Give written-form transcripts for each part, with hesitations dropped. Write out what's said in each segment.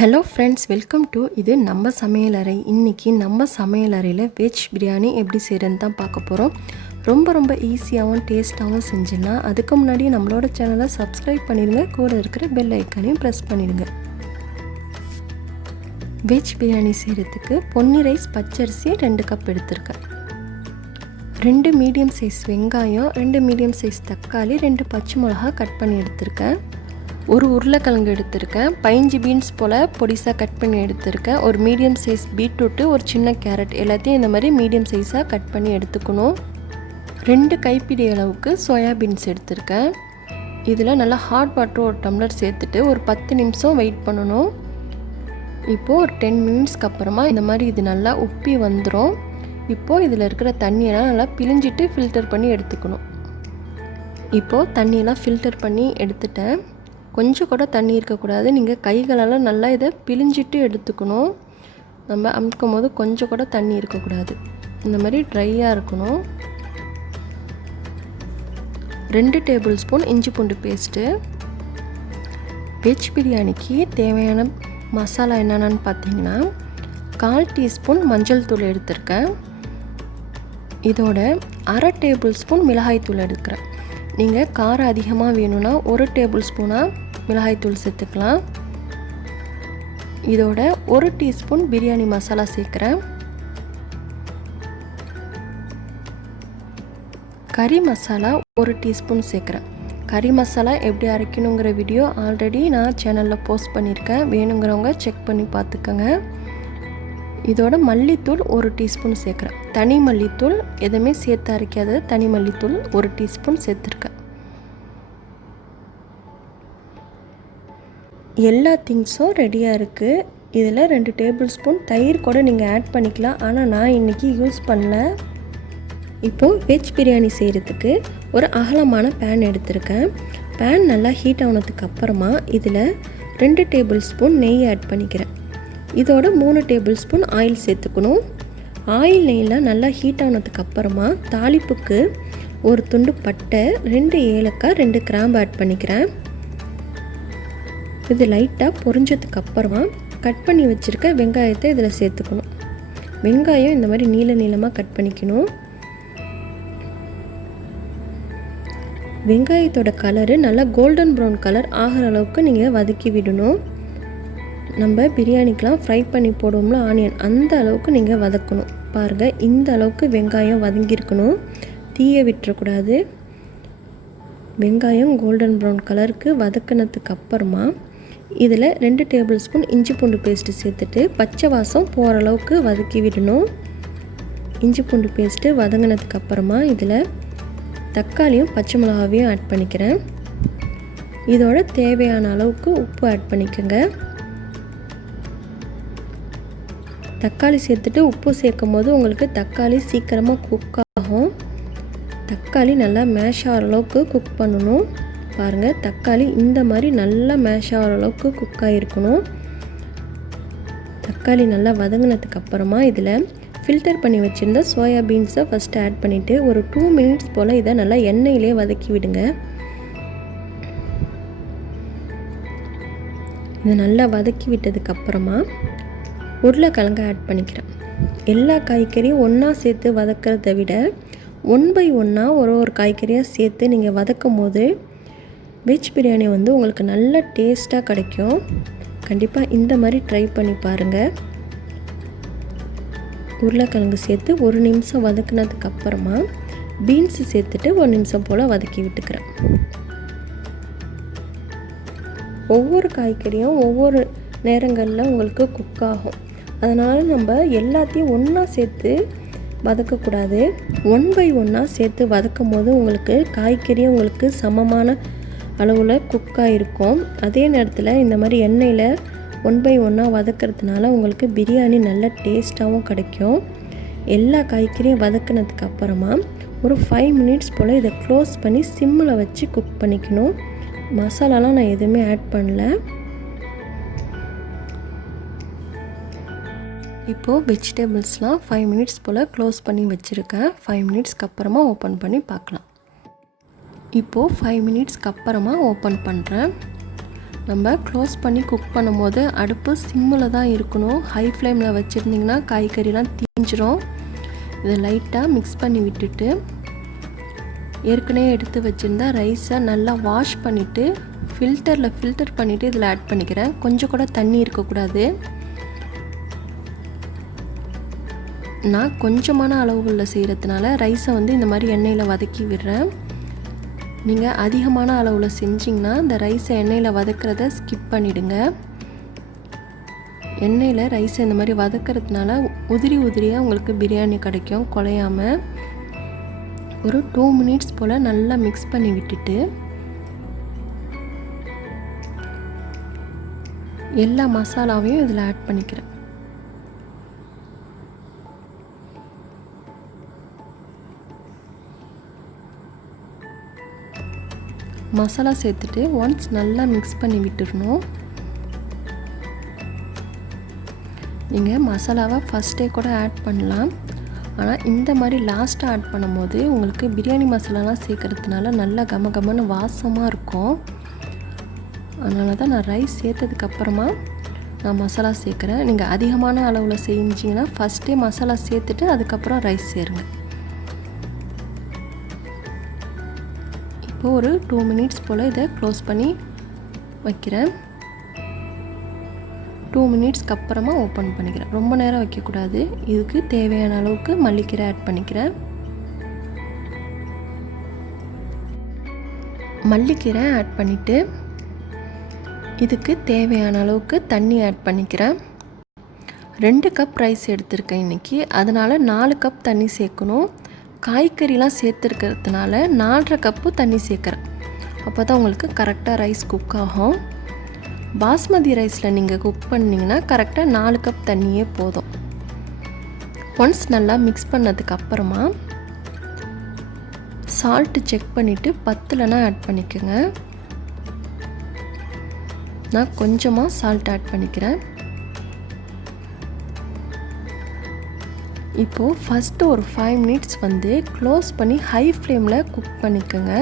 Hello friends, welcome to இது நம்ம சமையலறை. இன்றைக்கி நம்ம சமையலறையில் வெஜ் பிரியாணி எப்படி செய்கிறதுன்னு தான் பார்க்க போகிறோம். ரொம்ப ஈஸியாகவும் டேஸ்ட்டாகவும் செஞ்சிடலாம். அதுக்கு முன்னாடி நம்மளோட சேனலை சப்ஸ்கிரைப் பண்ணிடுங்க, கூட இருக்கிற பெல் ஐக்கானையும் ப்ரெஸ் பண்ணிடுங்க. வெஜ் பிரியாணி செய்கிறதுக்கு பொன்னி ரைஸ் பச்சரிசி 2 கப் எடுத்திருக்கேன். 2 மீடியம் சைஸ் வெங்காயம், 2 மீடியம் சைஸ் தக்காளி, 2 பச்சை மிளகா கட் பண்ணி எடுத்திருக்கேன். ஒரு உருளைக்கிழங்கு எடுத்திருக்கேன். 5 பீன்ஸ் போல் பொடிசாக கட் பண்ணி எடுத்திருக்கேன். ஒரு மீடியம் சைஸ் பீட்ரூட்டு, ஒரு சின்ன கேரட், எல்லாத்தையும் இந்த மாதிரி மீடியம் சைஸாக கட் பண்ணி எடுத்துக்கணும். 2 கைப்பிடி அளவுக்கு சோயா பீன்ஸ் எடுத்திருக்கேன். இதில் நல்லா ஹாட் வாட்டர் ஒரு டம்ளர் சேர்த்துட்டு ஒரு 10 நிமிஷம் வெயிட் பண்ணணும். இப்போது ஒரு 10 மினிட்ஸ்க்கு அப்புறமா இந்த மாதிரி இது நல்லா உப்பி வந்துடும். இப்போது இதில் இருக்கிற தண்ணியெல்லாம் நல்லா பிழிஞ்சிட்டு ஃபில்டர் பண்ணி எடுத்துக்கணும். இப்போது தண்ணியெல்லாம் ஃபில்டர் பண்ணி எடுத்துட்டேன். கொஞ்சம் கூட தண்ணி இருக்கக்கூடாது. நீங்கள் கைகளெல்லாம் நல்லா இதை பிழிஞ்சிட்டு எடுத்துக்கணும். நம்ம அமுக்கும் போது கொஞ்சம் கூட தண்ணி இருக்கக்கூடாது. இந்த மாதிரி ட்ரையாக இருக்கணும். 2 டேபிள் ஸ்பூன் இஞ்சி பூண்டு பேஸ்ட்டு. வெஜ் பிரியாணிக்கு தேவையான மசாலா என்னென்னு பார்த்தீங்கன்னா 1/4 டீஸ்பூன் மஞ்சள் தூள் எடுத்திருக்கேன். இதோட 1/2 டேபிள் ஸ்பூன் மிளகாய் தூள் எடுக்கிறேன். நீங்கள் காரம் அதிகமாக வேணும்னா 1 டேபிள் ஸ்பூனாக மிளகாய்த்தூள் சேர்த்துக்கலாம். இதோட 1 டீஸ்பூன் பிரியாணி மசாலா சேர்க்குறேன். கறி மசாலா 1 டீஸ்பூன் சேர்க்குறேன். கறி மசாலா எப்படி அரைக்கணுங்கிற வீடியோ ஆல்ரெடி நான் சேனலில் போஸ்ட் பண்ணியிருக்கேன். வேணுங்கிறவங்க செக் பண்ணி பார்த்துக்கோங்க. இதோட மல்லித்தூள் 1 டீஸ்பூன் சேர்க்குறேன். தனி மல்லித்தூள் எதுவுமே சேர்த்து அரைக்காத தனி மல்லித்தூள் 1 டீஸ்பூன் சேர்த்துருக்கேன். எல்லா திங்ஸும் ரெடியாக இருக்குது. இதில் 2 டேபிள் ஸ்பூன் தயிர் கூட நீங்கள் ஆட் பண்ணிக்கலாம். ஆனால் நான் இன்றைக்கி யூஸ் பண்ணல. இப்போது வெஜ் பிரியாணி செய்கிறதுக்கு ஒரு அகலமான பேன் எடுத்திருக்கேன். பேன் நல்லா ஹீட் ஆனதுக்கு அப்புறமா இதில் 2 டேபிள் ஸ்பூன் நெய் ஆட் பண்ணிக்கிறேன். இதோட 3 டேபிள் ஸ்பூன் ஆயில் சேர்த்துக்கணும். ஆயில் நெய்யில் நல்லா ஹீட் ஆனதுக்கு அப்புறமா தாளிப்புக்கு ஒரு துண்டு பட்டை, 2 ஏலக்காய், 2 கிராம்பு ஆட் பண்ணிக்கிறேன். இது லைட்டாக பொரிஞ்சதுக்கு அப்புறமா கட் பண்ணி வச்சுருக்க வெங்காயத்தை இதில் சேர்த்துக்கணும். வெங்காயம் இந்த மாதிரி நீளமாக கட் பண்ணிக்கணும். வெங்காயத்தோட கலரு நல்லா கோல்டன் ப்ரௌன் கலர் ஆகிற அளவுக்கு நீங்கள் வதக்கி விடணும். நம்ம பிரியாணிக்கெலாம் ஃப்ரை பண்ணி போடுவோம்ல ஆனியன், அந்த அளவுக்கு நீங்கள் வதக்கணும். பாருங்கள், இந்த அளவுக்கு வெங்காயம் வதங்கியிருக்கணும். தீய விட்டுறக்கூடாது. வெங்காயம் கோல்டன் ப்ரௌன் கலருக்கு வதக்கினதுக்கு அப்புறமா இதில் 2 டேபிள் ஸ்பூன் இஞ்சி பூண்டு பேஸ்ட்டு சேர்த்துட்டு பச்சை வாசம் போகிற அளவுக்கு வதக்கி விடணும். இஞ்சி பூண்டு பேஸ்ட்டு வதங்கினதுக்கு அப்புறமா இதில் தக்காளியும் பச்சை மிளகாவையும் ஆட் பண்ணிக்கிறேன். இதோட தேவையான அளவுக்கு உப்பு ஆட் பண்ணிக்கோங்க. தக்காளி சேர்த்துட்டு உப்பு சேர்க்கும் போது உங்களுக்கு தக்காளி சீக்கிரமாக குக் ஆகும். தக்காளி நல்லா மேஷ் ஆகிற அளவுக்கு குக் பண்ணணும். பாருங்கள், தக்காளி இந்த மாதிரி நல்லா மேஷ் ஆகிற அளவுக்கு குக் ஆகிருக்கணும். தக்காளி நல்லா வதங்கினதுக்கு அப்புறமா இதில் ஃபில்டர் பண்ணி வச்சுருந்த சோயா பீன்ஸை ஃபஸ்ட்டு ஆட் பண்ணிவிட்டு ஒரு 2 மினிட்ஸ் போல் இதை நல்லா எண்ணெயிலே வதக்கி விடுங்க. இதை நல்லா வதக்கி விட்டதுக்கப்புறமா உருளைக்கிழங்கை ஆட் பண்ணிக்கிறேன். எல்லா காய்கறியும் ஒன்றா சேர்த்து வதக்கிறத விட 1 பை 1 ஒரு காய்கறியாக சேர்த்து நீங்கள் வதக்கும் போது வெஜ் பிரியாணி உங்களுக்கு நல்ல டேஸ்ட்டாக கிடைக்கும். கண்டிப்பாக இந்த மாதிரி ட்ரை பண்ணி பாருங்கள். உருளைக்கிழங்கு சேர்த்து 1 நிமிஷம் வதக்கினதுக்கு அப்புறமா பீன்ஸு சேர்த்துட்டு 1 நிமிஷம் போல் வதக்கி விட்டுக்கிறேன். ஒவ்வொரு காய்கறியும் ஒவ்வொரு நேரங்களில் உங்களுக்கு குக் ஆகும். அதனால் நம்ம எல்லாத்தையும் ஒன்றா சேர்த்து வதக்கக்கூடாது. 1 பை 1 சேர்த்து வதக்கும் போது உங்களுக்கு காய்கறியும் உங்களுக்கு சமமான அளவில் குக்காக இருக்கும். அதே நேரத்தில் இந்த மாதிரி எண்ணெயில் 1 பை 1 வதக்கிறதுனால உங்களுக்கு பிரியாணி நல்ல டேஸ்ட்டாகவும் கிடைக்கும். எல்லா காய்கறியும் வதக்கினதுக்கு அப்புறமா ஒரு 5 மினிட்ஸ் போல் இதை க்ளோஸ் பண்ணி சிம்மில் வச்சு குக் பண்ணிக்கணும். மசாலாலாம் நான் எதுவுமே ஆட் பண்ணல. இப்போது வெஜிடபிள்ஸ்லாம் 5 மினிட்ஸ் போல் க்ளோஸ் பண்ணி வச்சுருக்கேன். 5 மினிட்ஸ்க்கு அப்புறமா ஓப்பன் பண்ணி பார்க்கலாம். இப்போது 5 மினிட்ஸ்க்கு அப்புறமா ஓப்பன் பண்ணுறேன். நம்ம க்ளோஸ் பண்ணி குக் பண்ணும்போது அடுப்பு சிம்மில் தான் இருக்கணும். ஹை ஃப்ளேமில் வச்சுருந்திங்கன்னா காய்கறிலாம் தீஞ்சிரும். இதை லைட்டாக மிக்ஸ் பண்ணி விட்டுட்டு ஏற்கனவே எடுத்து வச்சுருந்தா ரைஸை நல்லா வாஷ் பண்ணிவிட்டு ஃபில்டர் பண்ணிவிட்டு இதில் ஆட் பண்ணிக்கிறேன். கொஞ்சம் கூட தண்ணி இருக்கக்கூடாது. நான் கொஞ்சமான அளவுகளில் செய்கிறதுனால ரைஸை வந்து இந்த மாதிரி எண்ணெயில் வதக்கி விடுறேன். நீங்கள் அதிகமான அளவில் செஞ்சிங்கன்னா இந்த ரைஸை எண்ணெயில் வதக்கிறத ஸ்கிப் பண்ணிவிடுங்க. எண்ணெயில் ரைஸை இந்த மாதிரி வதக்கிறதுனால உதிரியாக உங்களுக்கு பிரியாணி கிடைக்கும் குழையாமல். ஒரு 2 மினிட்ஸ் போல் நல்லா மிக்ஸ் பண்ணி விட்டுட்டு எல்லா மசாலாவையும் இதில் ஆட் பண்ணிக்கிறேன். மசாலா சேர்த்துட்டு ஒன்ஸ் நல்லா மிக்ஸ் பண்ணி விட்டுடணும். நீங்கள் மசாலாவை ஃபஸ்ட்டே கூட ஆட் பண்ணலாம். ஆனால் இந்த மாதிரி லாஸ்ட்டாக ஆட் பண்ணும்போது உங்களுக்கு பிரியாணி மசாலாலாம் சேர்க்கறதுனால நல்லா கமகமன்னு வாசமாக இருக்கும். அதனால தான் நான் ரைஸ் சேர்த்ததுக்கப்புறமா நான் மசாலா சேர்க்குறேன். நீங்கள் அதிகமான அளவில் செஞ்சிங்கன்னா ஃபஸ்ட்டே மசாலா சேர்த்துட்டு அதுக்கப்புறம் ரைஸ் சேருங்க. இப்போது ஒரு 2 மினிட்ஸ் போல் இதை க்ளோஸ் பண்ணி வைக்கிறேன். 2 மினிட்ஸ்க்கு அப்புறமா ஓப்பன் பண்ணிக்கிறேன். ரொம்ப நேரம் வைக்கக்கூடாது. இதுக்கு தேவையான அளவுக்கு மல்லிக்கீரை ஆட் பண்ணிக்கிறேன். மல்லிக்கீரை ஆட் பண்ணிவிட்டு இதுக்கு தேவையான அளவுக்கு தண்ணி ஆட் பண்ணிக்கிறேன். 2 கப் ரைஸ் எடுத்திருக்கேன் இன்றைக்கி. அதனால் 4 கப் தண்ணி சேர்க்கணும். காய்கறிலாம் சேர்த்துருக்கிறதுனால 4.5 கப்பு தண்ணி சேர்க்குறேன். அப்போ தான் உங்களுக்கு கரெக்டாக ரைஸ் குக் ஆகும். பாஸ்மதி ரைஸில் நீங்கள் குக் பண்ணிங்கன்னா கரெக்டாக 4 கப் தண்ணியே போதும். ஒன்ஸ் நல்லா மிக்ஸ் பண்ணதுக்கப்புறமா சால்ட்டு செக் பண்ணிவிட்டு பத்தலைனா ஆட் பண்ணிக்கோங்க. நான் கொஞ்சமாக சால்ட் ஆட் பண்ணிக்கிறேன். இப்போது ஃபஸ்ட்டு ஒரு 5 மினிட்ஸ் வந்து க்ளோஸ் பண்ணி ஹை ஃப்ளேமில் குக் பண்ணிக்கோங்க.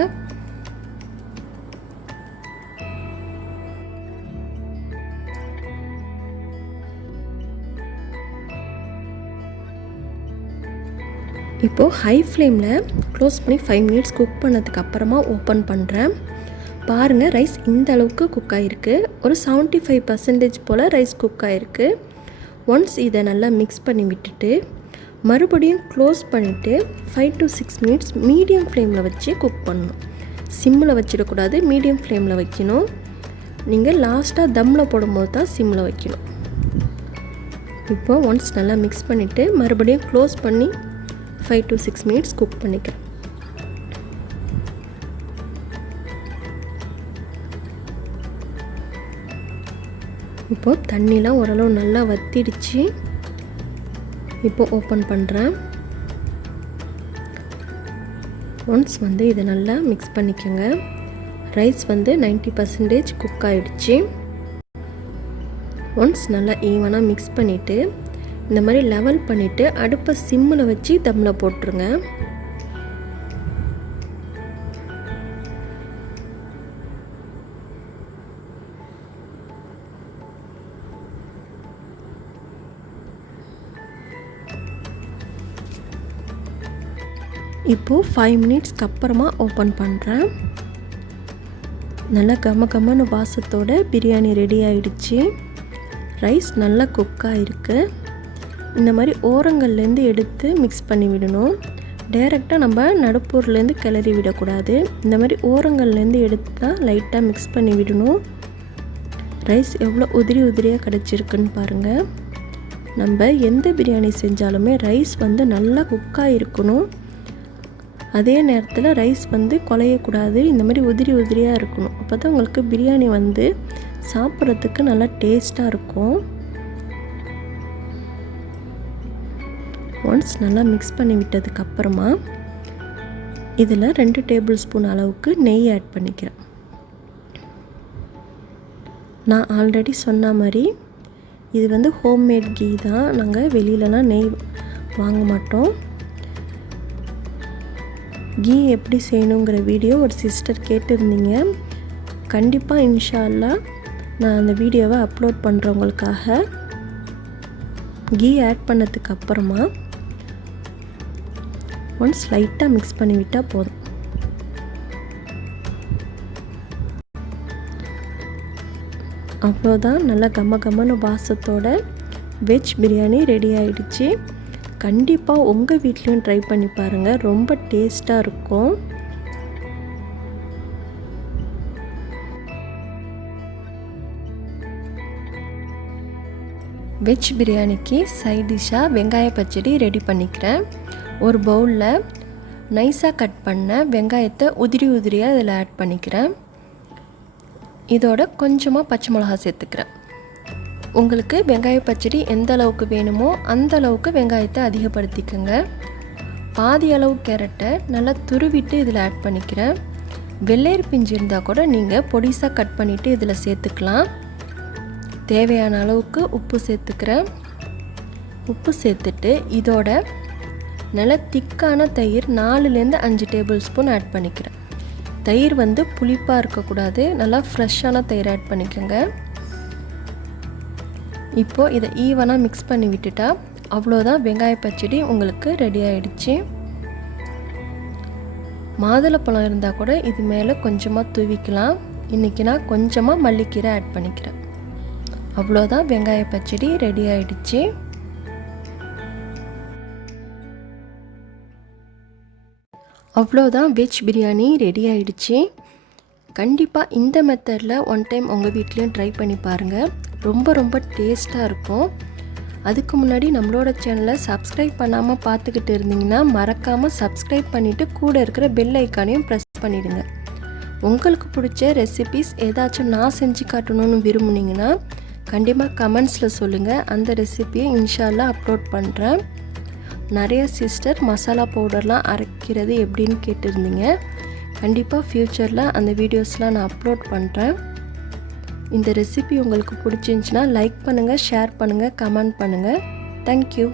இப்போது ஹை ஃப்ளேமில் க்ளோஸ் பண்ணி 5 மினிட்ஸ் குக் பண்ணதுக்கப்புறமா ஓப்பன் பண்ணுறேன். பாருங்கள், ரைஸ் இந்த அளவுக்கு குக் ஆகிருக்கு. ஒரு 75% போல் ரைஸ் குக் ஆகிருக்கு. ஒன்ஸ் இதை நல்லா மிக்ஸ் பண்ணி விட்டுட்டு மறுபடியும் க்ளோஸ் பண்ணிவிட்டு 5 to 6 மினிட்ஸ் மீடியம் ஃப்ளேமில் வச்சு குக் பண்ணணும். சிம்மில் வச்சிடக்கூடாது, மீடியம் ஃப்ளேமில் வைக்கணும். நீங்கள் லாஸ்ட்டாக தம்மில் போடும்போது தான் சிம்மில் வைக்கணும். இப்போ ஒன்ஸ் நல்லா மிக்ஸ் பண்ணிவிட்டு மறுபடியும் க்ளோஸ் பண்ணி 5 to 6 மினிட்ஸ் குக் பண்ணிக்கிறேன். இப்போது தண்ணிலாம் ஓரளவு நல்லா வத்திடுச்சு. இப்போது ஓப்பன் பண்ணுறேன். ஒன்ஸ் வந்து இதை நல்லா மிக்ஸ் பண்ணிக்கோங்க. ரைஸ் வந்து 90% குக் ஆகிடுச்சு. ஒன்ஸ் நல்லா ஈவனாக மிக்ஸ் பண்ணிவிட்டு இந்த மாதிரி லெவல் பண்ணிவிட்டு அடுப்பை சிம்மில் வச்சு தம்மில் போட்டுருங்க. இப்போது 5 மினிட்ஸ்க்கு அப்புறமா ஓப்பன் பண்ணுறேன். நல்லா கமகமன்னு வாசத்தோட பிரியாணி ரெடி ஆகிடுச்சு. ரைஸ் நல்லா குக்காக இருக்குது. இந்த மாதிரி ஓரங்கள்லேருந்து எடுத்து மிக்ஸ் பண்ணி விடணும். டைரெக்டாக நம்ம நடுப்பூர்லேருந்து கிளறி விடக்கூடாது. இந்த மாதிரி ஓரங்கள்லேருந்து எடுத்து தான் லைட்டாக மிக்ஸ் பண்ணி விடணும். ரைஸ் எவ்வளோ உதிரியாக கிடச்சிருக்குன்னு பாருங்கள். நம்ம எந்த பிரியாணி செஞ்சாலுமே ரைஸ் வந்து நல்லா குக்காக இருக்கணும். அதே நேரத்தில் ரைஸ் வந்து குலையக்கூடாது. இந்த மாதிரி உதிரியாக இருக்கணும். அப்போ தான் உங்களுக்கு பிரியாணி வந்து சாப்பிட்றதுக்கு நல்லா டேஸ்ட்டாக இருக்கும். ஒன்ஸ் நல்லா மிக்ஸ் பண்ணி விட்டதுக்கப்புறமா இதில் 2 டேபிள் ஸ்பூன் அளவுக்கு நெய் ஆட் பண்ணிக்கிறேன். நான் ஆல்ரெடி சொன்ன மாதிரி இது வந்து ஹோம்மேட் கீ தான். நாங்கள் வெளியிலலாம் நெய் வாங்க மாட்டோம். கீ எப்படி செய்யணுங்கிற வீடியோ ஒரு சிஸ்டர் கேட்டிருந்தீங்க. கண்டிப்பாக இன்ஷா அல்லாஹ் நான் அந்த வீடியோவை அப்லோட் பண்ணுறவங்களுக்காக. கீ ஆட் பண்ணதுக்கு அப்புறமா ஒன்ஸ் லைட்டாக மிக்ஸ் பண்ணி விட்டால் போதும். அவ்வளோதான், நல்லா கம்மன்னு வாசத்தோட வெஜ் பிரியாணி ரெடி ஆகிடுச்சு. கண்டிப்பாக உங்கள் வீட்லேயும் ட்ரை பண்ணி பாருங்கள், ரொம்ப டேஸ்ட்டாக இருக்கும். வெஜ் பிரியாணிக்கு சைட் டிஷ்ஷாக வெங்காய பச்சடி ரெடி பண்ணிக்கிறேன். ஒரு பவுலில் நைஸாக கட் பண்ண வெங்காயத்தை உதிரியாக இதில் ஆட் பண்ணிக்கிறேன். இதோட கொஞ்சமாக பச்சை மிளகா சேர்த்துக்கிறேன். உங்களுக்கு வெங்காய பச்சடி எந்த அளவுக்கு வேணுமோ அந்த அளவுக்கு வெங்காயத்தை அதிகப்படுத்திக்கோங்க. பாதி அளவு கேரட்டை நல்லா துருவிட்டு இதில் ஆட் பண்ணிக்கிறேன். வெள்ளேரி பிஞ்சு இருந்தால் கூட நீங்கள் பொடிசாக கட் பண்ணிவிட்டு இதில் சேர்த்துக்கலாம். தேவையான அளவுக்கு உப்பு சேர்த்துக்கிறேன். உப்பு சேர்த்துட்டு இதோட நல்லா திக்கான தயிர் 4லேருந்து 5 டேபிள் ஸ்பூன் ஆட் பண்ணிக்கிறேன். தயிர் புளிப்பாக இருக்கக்கூடாது, நல்லா ஃப்ரெஷ்ஷான தயிர் ஆட் பண்ணிக்கோங்க. இப்போது இதை ஈவனாக மிக்ஸ் பண்ணி விட்டுட்டா அவ்வளோதான், வெங்காய பச்சடி உங்களுக்கு ரெடி ஆகிடுச்சு. மாதுளப்பழம் இருந்தால் கூட இது மேலே கொஞ்சமாக தூவிக்கலாம். இன்றைக்கி நான் கொஞ்சமாக மல்லிக்கீரை ஆட் பண்ணிக்கிறேன். அவ்வளோதான், வெங்காய பச்சடி ரெடி ஆகிடுச்சு. அவ்வளோதான், வெஜ் பிரியாணி ரெடி ஆகிடுச்சு. கண்டிப்பாக இந்த மெத்தடில் ஒன் டைம் உங்கள் வீட்லேயும் ட்ரை பண்ணி பாருங்கள், ரொம்ப டேஸ்ட்டாக இருக்கும். அதுக்கு முன்னாடி நம்மளோட சேனலை சப்ஸ்கிரைப் பண்ணாமல் பார்த்துக்கிட்டு இருந்தீங்கன்னா மறக்காமல் சப்ஸ்கிரைப் பண்ணிவிட்டு கூட இருக்கிற பெல் ஐக்கானையும் ப்ரெஸ் பண்ணிவிடுங்க. உங்களுக்கு பிடிச்ச ரெசிபீஸ் ஏதாச்சும் நான் செஞ்சு காட்டணும்னு விரும்புனீங்கன்னா கண்டிப்பாக கமெண்ட்ஸில் சொல்லுங்கள், அந்த ரெசிபியை இன்ஷால்லா அப்லோட் பண்ணுறேன். நிறைய சிஸ்டர் மசாலா பவுடர்லாம் அரைக்கிறது எப்படின்னு கேட்டிருந்தீங்க. கண்டிப்பாக ஃப்யூச்சரில் அந்த வீடியோஸ்லாம் நான் அப்லோட் பண்ணுறேன். இந்த ரெசிபி உங்களுக்கு பிடிச்சிருந்துச்சின்னா லைக் பண்ணுங்கள், ஷேர் பண்ணுங்கள், கமெண்ட் பண்ணுங்கள். தேங்க்யூ.